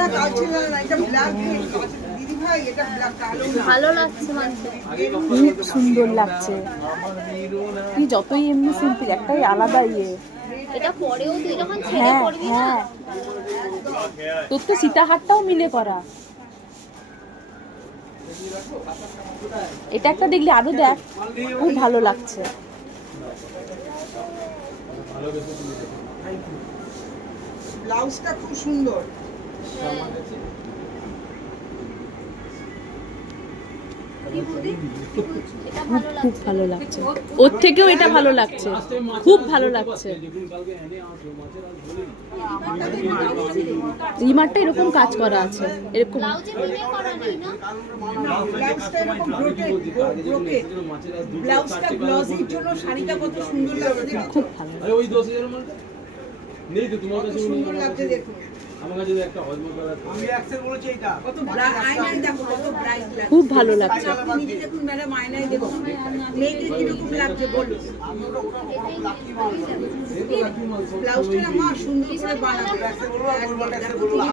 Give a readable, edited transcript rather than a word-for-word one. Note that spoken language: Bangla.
না কাজ ছিল না, এটা ব্ল্যাক দিদি ভাই, এটা ব্ল্যাক কালো না। ভালো লাগছে মানতে। খুব সুন্দর লাগছে। তুই যতই এমনি সিম্পল, একটাই আলাদা ইয়ে। এটা পরেও তুই যখন ছেড়ে হ্যাঁ পড়বি না, হ্যাঁ, তোর তো সীতাহারটাও মিলে করা। এটা একটা দেখলি আরো দেখ, খুব ভালো লাগছে। ব্লাউজটা খুব সুন্দর। এটা ভালো খুব লাগছে। ভালো লাগছে, ওর থেকেও এটা ভালো লাগছে, খুব ভালো লাগছে। রিমারটা এরকম কাজ করা আছে, এরকম ব্লাউজে মিলে করা নেই না? ব্লাউজটা এরকম ব্রোকেড, ব্লাউজটা গ্লসির জন্য শাড়িটা কত সুন্দর লাগছে দেখো। খুব ভালো, আরে ওই 10,000 এর মালটা নেই তো তোমার কত কাছে। সুন্দর লাগছে দেখো। আমার কাছে একটা হজমত করা আছে। আমি অ্যাক্সেল বলেছি এটা কত ব্রাইট, আয়নায় দেখো কত ব্রাইট লাগছে। খুব ভালো লাগছে। আপনি নিজে দেখুন ম্যাডাম, আয়নায় দেখুন মেয়েকে কিরকম লাগছে বলুন। আমি ওটা লাকি মাল ব্লাউজটা না মা সুন্দর করে বানাবে। অ্যাক্সেল বলবো, গোলমাল অ্যাক্সেল বলবো।